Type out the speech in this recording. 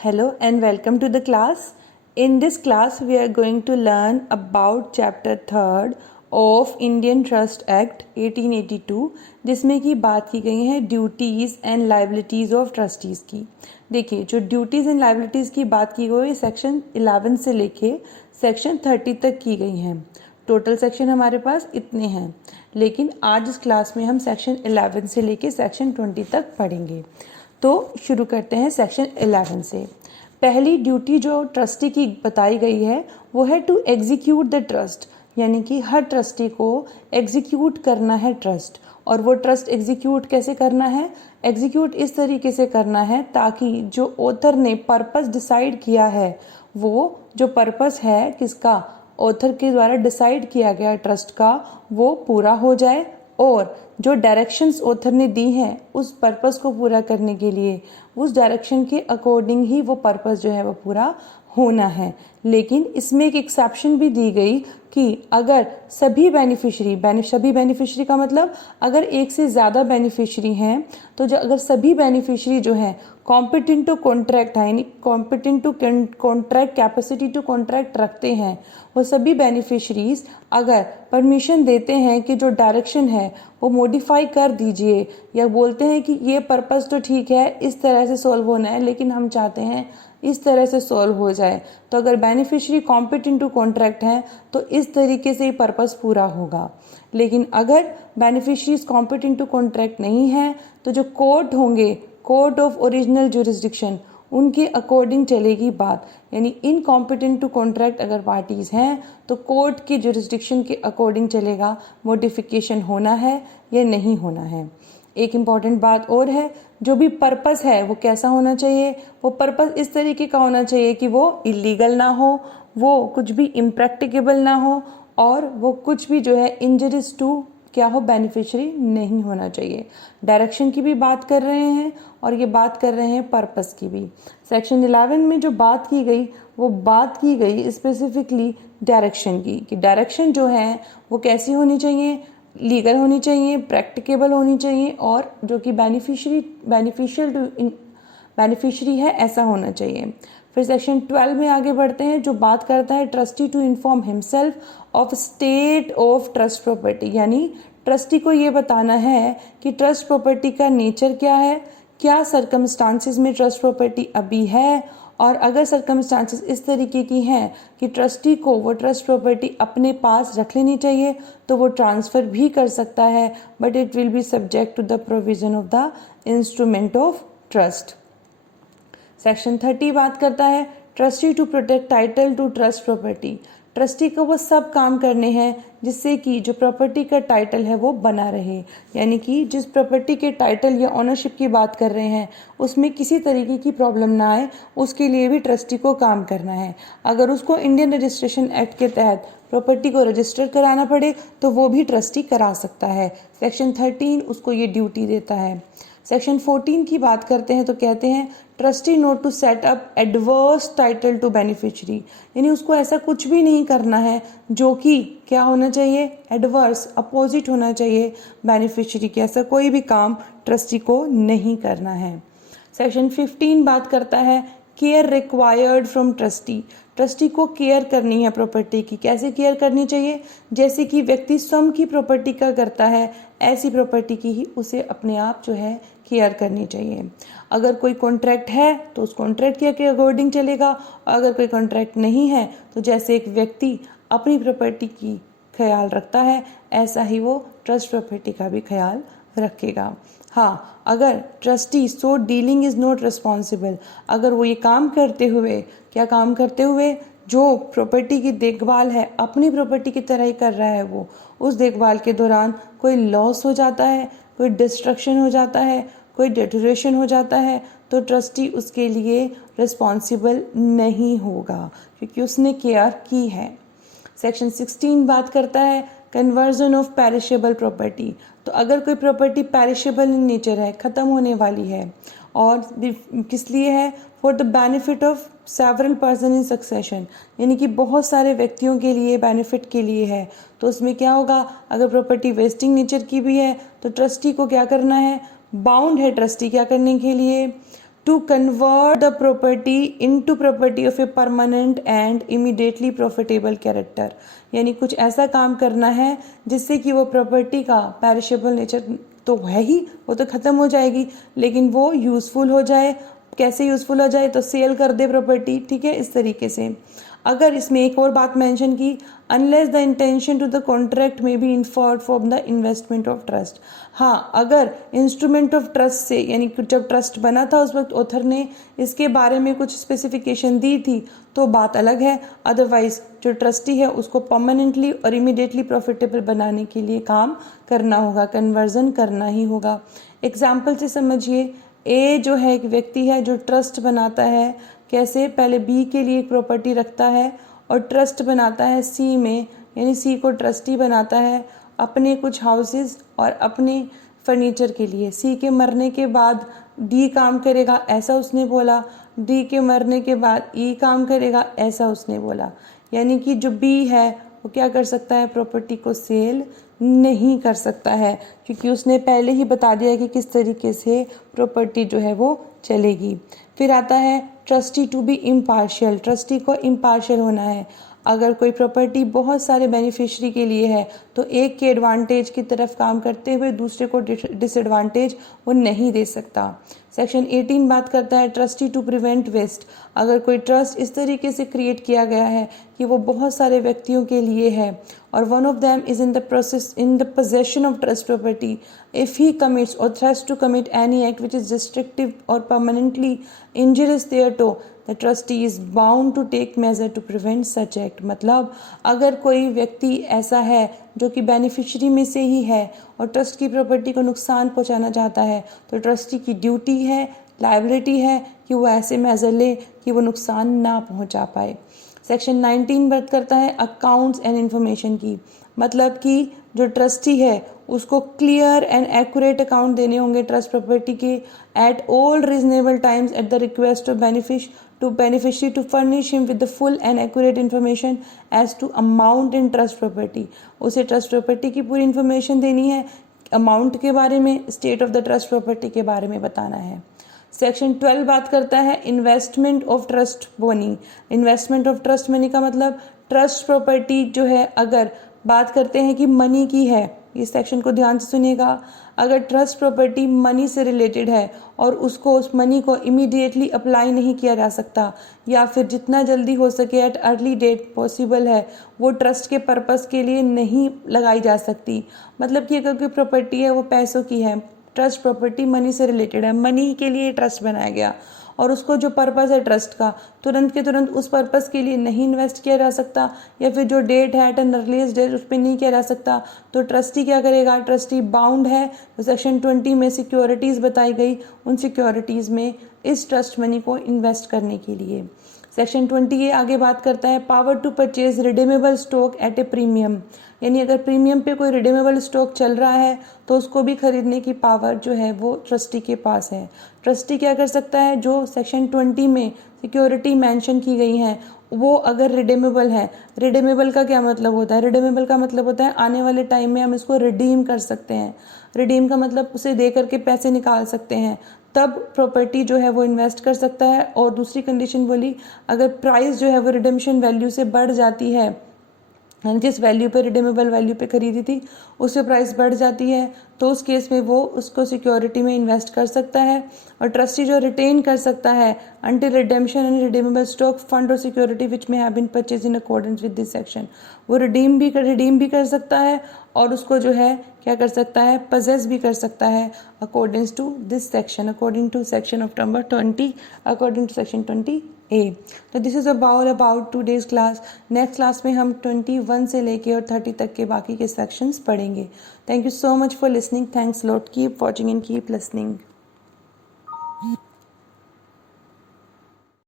Hello and welcome to the class. In this class, we are going to learn about chapter 3rd of Indian Trust Act 1882, जिसमें की बात की गई है duties and liabilities of trustees की। देखिए, जो ड्यूटीज़ एंड लाइबिलिटीज़ की बात की गई है सेक्शन 11 से लेके सेक्शन 30 तक की गई हैं। टोटल सेक्शन हमारे पास इतने हैं, लेकिन आज इस क्लास में हम सेक्शन 11 से लेके सेक्शन 20 तक पढ़ेंगे। तो शुरू करते हैं सेक्शन 11 से। पहली ड्यूटी जो ट्रस्टी की बताई गई है वो है टू एग्जीक्यूट द ट्रस्ट, यानी कि हर ट्रस्टी को एग्जीक्यूट करना है ट्रस्ट। और वो ट्रस्ट एग्जीक्यूट कैसे करना है? एग्जीक्यूट इस तरीके से करना है ताकि जो ऑथर ने पर्पस डिसाइड किया है, वो जो पर्पस है किसका, ऑथर के द्वारा डिसाइड किया गया ट्रस्ट का, वो पूरा हो जाए और जो डायरेक्शंस ऑथर ने दी हैं उस पर्पस को पूरा करने के लिए उस डायरेक्शन के अकॉर्डिंग ही वो पर्पस जो है वो पूरा होना है। लेकिन इसमें एक एक्सेप्शन भी दी गई कि अगर सभी बेनिफिशियरी का मतलब अगर एक से ज़्यादा बेनिफिशियरी हैं, तो जो अगर सभी बेनिफिशियरी जो हैं कॉम्पिटेंट टू कॉन्ट्रैक्ट है, यानी competent to contract capacity to contract रखते हैं, वो सभी बेनिफिशरीज अगर परमिशन देते हैं कि जो डायरेक्शन है वो मॉडिफाई कर दीजिए, या बोलते हैं कि ये पर्पस तो ठीक है इस तरह से सॉल्व होना है लेकिन हम चाहते हैं इस तरह से सॉल्व हो जाए, तो अगर बेनिफिशरी कॉम्पिटेंट टू कॉन्ट्रैक्ट हैं तो इस तरीके से ही पर्पस पूरा होगा। लेकिन अगर बेनिफिशरीज कॉम्पिटेंट टू कॉन्ट्रैक्ट नहीं है तो जो कोर्ट होंगे, कोर्ट ऑफ ओरिजिनल जुरिस्डिक्शन, उनके अकॉर्डिंग चलेगी बात। यानी इनकॉम्पिटेंट टू कॉन्ट्रैक्ट अगर पार्टीज हैं तो कोर्ट की जुरिस्डिक्शन के अकॉर्डिंग चलेगा मॉडिफिकेशन होना है या नहीं होना है। एक इम्पॉर्टेंट बात और है, जो भी पर्पस है वो कैसा होना चाहिए? वो पर्पस इस तरीके का होना चाहिए कि वो इलीगल ना हो, वो कुछ भी इम्प्रैक्टिकेबल ना हो, और वो कुछ भी जो है इंजरियस टू क्या हो, बेनिफिशियरी नहीं होना चाहिए। डायरेक्शन की भी बात कर रहे हैं और ये बात कर रहे हैं पर्पस की भी। सेक्शन 11 में जो बात की गई वो बात की गई स्पेसिफिकली डायरेक्शन की, कि डायरेक्शन जो है वो कैसी होनी चाहिए, लीगल होनी चाहिए, प्रैक्टिकेबल होनी चाहिए, और जो कि बेनिफिशियल टू बेनिफिशियरी है ऐसा होना चाहिए। फिर सेक्शन 12 में आगे बढ़ते हैं, जो बात करता है trustee to inform himself of state of trust property, यानी ट्रस्टी को ये बताना है कि ट्रस्ट प्रॉपर्टी का नेचर क्या है, क्या सर्कमस्टांसिस में ट्रस्ट प्रॉपर्टी अभी है, और अगर सर्कमस्टांसिस इस तरीके की हैं कि ट्रस्टी को वो ट्रस्ट प्रॉपर्टी अपने पास रख लेनी चाहिए तो वो ट्रांसफ़र भी कर सकता है, but it will be subject to the provision of the instrument of trust. Section 30 बात करता है trustee to protect title to trust property. Trustee को वो सब काम करने हैं जिससे कि जो प्रॉपर्टी का टाइटल है वो बना रहे, यानी कि जिस प्रॉपर्टी के टाइटल या ऑनरशिप की बात कर रहे हैं उसमें किसी तरीके की प्रॉब्लम ना आए, उसके लिए भी ट्रस्टी को काम करना है। अगर उसको इंडियन रजिस्ट्रेशन एक्ट के तहत प्रॉपर्टी को रजिस्टर कराना पड़े तो वो भी ट्रस्टी करा सकता है। सेक्शन 13 उसको ये ड्यूटी देता है। सेक्शन 14 की बात करते हैं तो कहते हैं trustee not to set up adverse title to beneficiary, यानी उसको ऐसा कुछ भी नहीं करना है जो कि क्या होना चाहिए, एडवर्स, अपोजिट होना चाहिए बेनिफिशियरी के। ऐसा कोई भी काम ट्रस्टी को नहीं करना है। सेक्शन 15 बात करता है care required from trustee. Trustee को केयर करनी है प्रॉपर्टी की। कैसे केयर करनी चाहिए? जैसे कि व्यक्ति स्वयं की प्रॉपर्टी का करता है, ऐसी प्रॉपर्टी की ही उसे अपने आप जो है केयर करनी चाहिए। अगर कोई कॉन्ट्रैक्ट है तो उस कॉन्ट्रैक्ट के अकॉर्डिंग चलेगा, और अगर कोई कॉन्ट्रैक्ट नहीं है तो जैसे एक व्यक्ति अपनी प्रॉपर्टी की ख्याल रखता है ऐसा ही वो ट्रस्ट प्रॉपर्टी का भी ख्याल रखेगा। हाँ, अगर trustee so dealing is not responsible, अगर वो ये काम करते हुए, क्या काम करते हुए, जो प्रॉपर्टी की देखभाल है अपनी प्रॉपर्टी की तरह ही कर रहा है, वो उस देखभाल के दौरान कोई लॉस हो जाता है, कोई डिस्ट्रक्शन हो जाता है, कोई डिटोरेशन हो जाता है, तो ट्रस्टी उसके लिए रिस्पॉन्सिबल नहीं होगा क्योंकि उसने केयर की है। सेक्शन 16 बात करता है कन्वर्जन ऑफ पेरिशेबल प्रॉपर्टी। तो अगर कोई प्रॉपर्टी पेरिशेबल इन नेचर है, ख़त्म होने वाली है, और किस लिए है, for the benefit of several person in succession, यानी कि बहुत सारे व्यक्तियों के लिए बेनिफिट के लिए है, तो उसमें क्या होगा, अगर प्रॉपर्टी वेस्टिंग नेचर की भी है तो ट्रस्टी को क्या करना है, बाउंड है ट्रस्टी क्या करने के लिए, to convert the property into property of a permanent and immediately profitable character, यानी कुछ ऐसा काम करना है जिससे कि वो प्रॉपर्टी का पेरिशेबल नेचर तो है ही, वो तो ख़त्म हो जाएगी, लेकिन वो यूज़फुल हो जाए। कैसे यूज़फुल हो जाए? तो सेल कर दे प्रॉपर्टी, ठीक है, इस तरीके से। अगर इसमें एक और बात मेंशन की, unless the intention to the contract may be inferred from the investment of trust. हाँ, अगर इंस्ट्रूमेंट ऑफ ट्रस्ट से, यानी जब ट्रस्ट बना था उस वक्त ऑथर ने इसके बारे में कुछ स्पेसिफिकेशन दी थी तो बात अलग है, अदरवाइज जो ट्रस्टी है उसको परमानेंटली और इमीडिएटली प्रॉफिटेबल बनाने के लिए काम करना होगा, कन्वर्जन करना ही होगा। एग्जाम्पल से समझिए, ए जो है एक व्यक्ति है जो ट्रस्ट बनाता है, कैसे? पहले बी के लिए एक प्रॉपर्टी रखता है और ट्रस्ट बनाता है सी में, यानी सी को ट्रस्टी बनाता है अपने कुछ हाउसेस और अपने फर्नीचर के लिए। सी के मरने के बाद डी काम करेगा, ऐसा उसने बोला। डी के मरने के बाद ई काम करेगा, ऐसा उसने बोला। यानी कि जो बी है वो क्या कर सकता है? प्रॉपर्टी को सेल नहीं कर सकता है, क्योंकि उसने पहले ही बता दिया कि किस तरीके से प्रॉपर्टी जो है वो चलेगी। फिर आता है trustee to be impartial, trustee को इम्पार्शियल होना है। अगर कोई प्रॉपर्टी बहुत सारे बेनिफिशरी के लिए है तो एक के एडवांटेज की तरफ काम करते हुए दूसरे को डिसएडवांटेज वो नहीं दे सकता। सेक्शन 18 बात करता है ट्रस्टी टू प्रिवेंट वेस्ट। अगर कोई ट्रस्ट इस तरीके से क्रिएट किया गया है कि वो बहुत सारे व्यक्तियों के लिए है और one of them is in the possession of trust property, if he commits or threatens to commit any act which is destructive or permanently injurious thereto, the trustee is bound to take measure to prevent such act. मतलब अगर कोई व्यक्ति ऐसा है जो कि beneficiary में से ही है और ट्रस्ट की प्रॉपर्टी को नुकसान पहुंचाना चाहता है, तो ट्रस्टी की ड्यूटी है, लायबिलिटी है कि वो ऐसे मेजर ले कि वो नुकसान ना पहुंचा पाए। सेक्शन 19 बात करता है अकाउंट्स एंड इंफॉर्मेशन की। मतलब कि जो ट्रस्टी है उसको क्लियर एंड एक्यूरेट अकाउंट देने होंगे ट्रस्ट प्रॉपर्टी के at all reasonable times at the request of beneficiary to furnish him with the full and accurate information as to amount in trust property। उसे trust property की पूरी information देनी है, amount के बारे में, state of the trust property के बारे में बताना है। सेक्शन 12 बात करता है investment of trust money. Investment of trust money का मतलब ट्रस्ट प्रॉपर्टी जो है, अगर बात करते हैं कि मनी की है, इस सेक्शन को ध्यान से सुनिएगा। अगर ट्रस्ट प्रॉपर्टी मनी से रिलेटेड है और उसको उस मनी को इमीडिएटली अप्लाई नहीं किया जा सकता या फिर जितना जल्दी हो सके एट अर्ली डेट पॉसिबल है वो ट्रस्ट के पर्पस के लिए नहीं लगाई जा सकती। मतलब कि अगर कोई प्रॉपर्टी है वो पैसों की है, ट्रस्ट प्रॉपर्टी मनी से रिलेटेड है, मनी के लिए ट्रस्ट बनाया गया और उसको जो पर्पस है ट्रस्ट का तुरंत के तुरंत उस पर्पस के लिए नहीं इन्वेस्ट किया जा सकता या फिर जो डेट है एट एन अर्लीस्ट डेट उस पर नहीं किया जा सकता, तो ट्रस्टी क्या करेगा? ट्रस्टी बाउंड है। तो सेक्शन 20 में सिक्योरिटीज़ बताई गई, उन सिक्योरिटीज़ में इस ट्रस्ट मनी को इन्वेस्ट करने के लिए। सेक्शन 20A आगे बात करता है power to purchase redeemable stock at a premium. यानी अगर प्रीमियम पे कोई रिडीमेबल स्टॉक चल रहा है तो उसको भी खरीदने की पावर जो है वो ट्रस्टी के पास है। ट्रस्टी क्या कर सकता है? जो सेक्शन 20 में सिक्योरिटी मेंशन की गई हैं वो अगर रिडीमेबल है, रिडीमेबल का क्या मतलब होता है? रिडीमेबल का मतलब होता है आने वाले टाइम में हम इसको रिडीम कर सकते हैं। रिडीम का मतलब उसे दे करके पैसे निकाल सकते हैं, तब प्रॉपर्टी जो है वो इन्वेस्ट कर सकता है। और दूसरी कंडीशन बोली, अगर प्राइस जो है वो रिडेम्पशन वैल्यू से बढ़ जाती है, जिस वैल्यू पे रिडीमेबल वैल्यू पे खरीदी थी उससे प्राइस बढ़ जाती है, तो उस केस में वो उसको सिक्योरिटी में इन्वेस्ट कर सकता है। और ट्रस्टी जो रिटेन कर सकता है until redemption and redeemable stock fund और सिक्योरिटी विच में have been purchase in accordance with this section, वो रिडीम भी कर सकता है और उसको जो है क्या कर सकता है? पजेस भी कर सकता है according to this section, according to section of number 20, according to section 20A। तो this is about today's class. Next class में हम 21 से लेके और 30 तक के बाकी के सेक्शंस पढ़ेंगे। Thank you so much for listening. Thanks lot. Keep watching and keep listening.